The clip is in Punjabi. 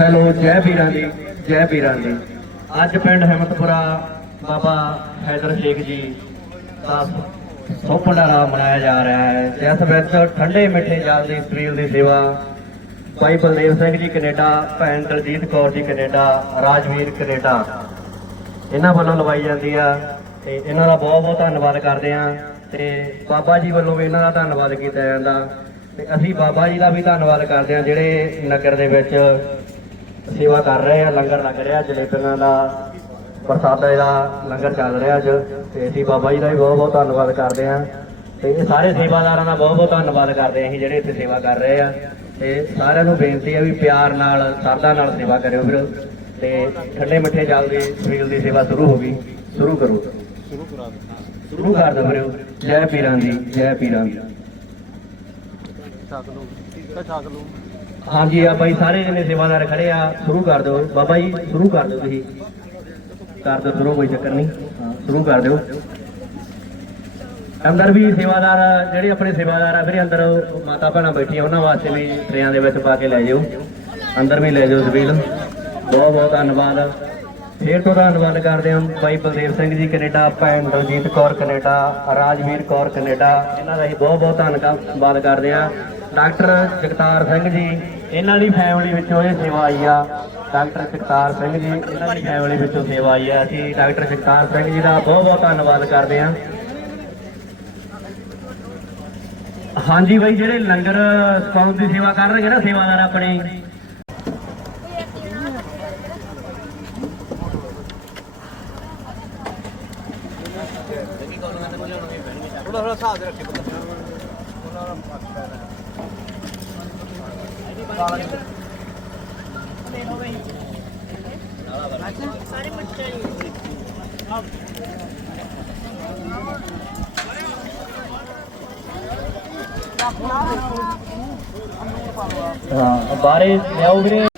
ਹੈਲੋ ਜੈ ਵੀਰਾਂ ਦੀ, ਜੈ ਵੀਰਾਂ ਦੀ। ਅੱਜ ਪਿੰਡ ਹਿੰਮਤਪੁਰਾ ਬਾਬਾ ਹੈਦਰ ਸ਼ੇਖ ਜੀ ਦਾ ਸੋਪੜਾਰਾ ਮਨਾਇਆ ਜਾ ਰਿਹਾ ਹੈ, ਜਿਸ ਵਿੱਚ ਠੰਡੇ ਮਿੱਠੇ ਜਲ ਦੀ ਸਰੀਲ ਦੀ ਸੇਵਾ ਭਾਈ ਬਲਦੇਵ ਸਿੰਘ ਜੀ ਕੈਨੇਡਾ, ਭੈਣ ਦਲਜੀਤ ਕੌਰ ਜੀ ਕੈਨੇਡਾ, ਰਾਜਵੀਰ ਕੈਨੇਡਾ। ਇਹਨਾਂ ਵੱਲੋਂ ਲਵਾਈ ਜਾਂਦੀ ਆ ਤੇ ਇਹਨਾਂ ਦਾ ਬਹੁਤ ਬਹੁਤ ਧੰਨਵਾਦ ਕਰਦੇ ਆ ਤੇ ਬਾਬਾ ਜੀ ਵੱਲੋਂ ਵੀ ਇਹਨਾਂ ਦਾ ਧੰਨਵਾਦ ਕੀਤਾ ਜਾਂਦਾ ਤੇ ਅਸੀਂ ਬਾਬਾ ਜੀ ਦਾ ਵੀ ਧੰਨਵਾਦ ਕਰਦੇ ਆ ਜਿਹੜੇ ਨਗਰ ਦੇ ਵਿੱਚ ਸੇਵਾ ਕਰ ਰਹੇ ਆ, ਲੰਗਰ ਲੱਗ ਰਿਹਾ, ਜਲੇਬੀਆਂ ਦਾ, ਪ੍ਰਸਾਦਾ ਦਾ ਲੰਗਰ ਚੱਲ ਰਿਹਾ ਅੱਜ, ਤੇ ਅਸੀਂ ਬਾਬਾ ਜੀ ਦਾ ਵੀ ਬਹੁਤ ਬਹੁਤ ਧੰਨਵਾਦ ਕਰਦੇ ਆ ਤੇ ਇਹ ਸਾਰੇ ਸੇਵਾਦਾਰਾਂ ਦਾ ਬਹੁਤ ਬਹੁਤ ਧੰਨਵਾਦ ਕਰਦੇ ਆ ਅਸੀਂ ਜਿਹੜੇ ਇੱਥੇ ਸੇਵਾ ਕਰ ਰਹੇ ਆ। ਤੇ ਸਾਰਿਆਂ ਨੂੰ ਬੇਨਤੀ ਹੈ ਵੀ ਪਿਆਰ ਨਾਲ ਸਰਦਾ ਨਾਲ ਸੇਵਾ ਕਰਿਓ ਵੀਰੋ। ਤੇ ਠੰਡੇ ਮਿੱਠੇ ਜਲ ਦੀ ਸਰੀਲ ਦੀ ਸੇਵਾ ਸ਼ੁਰੂ ਹੋ ਗਈ, ਸ਼ੁਰੂ ਕਰੋ। ਸ਼ੁਰੂ ਕਰ ਦਿਓ ਵੀਰੋ। ਜੈ ਪੀਰਾਂ ਦੀ, ਜੈ ਪੀਰਾਂ ਦੀ। ਹਾਂਜੀ ਆ ਬਾਈ ਸਾਰੇ ਜਣੇ ਸੇਵਾਦਾਰ ਖੜੇ ਆ। ਸ਼ੁਰੂ ਕਰ ਦਿਓ। ਬਾਬਾ ਜੀ, ਸ਼ੁਰੂ ਕਰ ਦਿਓ ਤੁਸੀਂ। ਕਰ ਦਿਓ ਸ਼ੁਰੂ ਕੋਈ ਚੱਕਰ ਨਹੀਂ। ਸ਼ੁਰੂ ਕਰ ਦਿਓ। ਅੰਦਰ ਵੀ ਸੇਵਾਦਾਰ ਜਿਹੜੇ ਆਪਣੇ ਸੇਵਾਦਾਰ ਆ, ਵੀਰੇ ਅੰਦਰ ਮਾਤਾ ਭੈਣਾਂ ਬੈਠੀਆਂ, ਉਹਨਾਂ ਵਾਸਤੇ ਵੀ ਟਰੇਆਂ ਦੇ ਵਿੱਚ ਪਾ ਕੇ ਲੈ ਜਾਓ। ਅੰਦਰ ਵੀ ਲੈ ਜਾਓ ਸਬੀਲ ਬਹੁਤ ਬਹੁਤ ਧੰਨਵਾਦ। ਫੇਰ ਤੋਂ ਧੰਨਵਾਦ ਕਰਦੇ ਹਾਂ ਭਾਈ ਬਲਦੇਵ ਸਿੰਘ ਜੀ, ਕੈਨੇਡਾ, ਭੈਣ ਦਲਜੀਤ ਕੌਰ ਕੈਨੇਡਾ, ਰਾਜਵੀਰ ਕੌਰ ਕੈਨੇਡਾ। ਇਹਨਾਂ ਦਾ ਅਸੀਂ ਬਹੁਤ ਬਹੁਤ ਧੰਨਵਾਦ ਕਰਦੇ ਹਾਂ। ਡਾਕਟਰ ਜਗਤਾਰ ਸਿੰਘ ਜੀ, ਇਹਨਾਂ ਦੀ ਫੈਮਿਲੀ ਵਿੱਚੋਂ ਇਹ ਸੇਵਾ ਆਈ ਆ। ਡਾਕਟਰ ਜਗਤਾਰ ਸਿੰਘ ਜੀ, ਇਹਨਾਂ ਦੀ ਫੈਮਿਲੀ ਵਿੱਚੋਂ ਸੇਵਾ ਆਈ ਆ। ਅਸੀਂ ਡਾਕਟਰ ਜਗਤਾਰ ਸਿੰਘ ਜੀ ਦਾ ਬਹੁਤ ਬਹੁਤ ਧੰਨਵਾਦ ਕਰਦੇ ਹਾਂ। ਹਾਂਜੀ ਬਾਈ, ਜਿਹੜੇ ਲੰਗਰ ਸਕਾਉਣ ਦੀ ਸੇਵਾ ਕਰ ਰਹੇ ਨਾ, ਸੇਵਾਦਾਰ ਆਪਣੇ। ਥੋੜਾ ਥੋੜਾ ਹਿਸਾਬ ਦੇ ਰੱਖੇ ਬੰਦਾ। ਹਾਂ ਬਾਰੇ ਲਿਆਓ ਵੀਰੇ।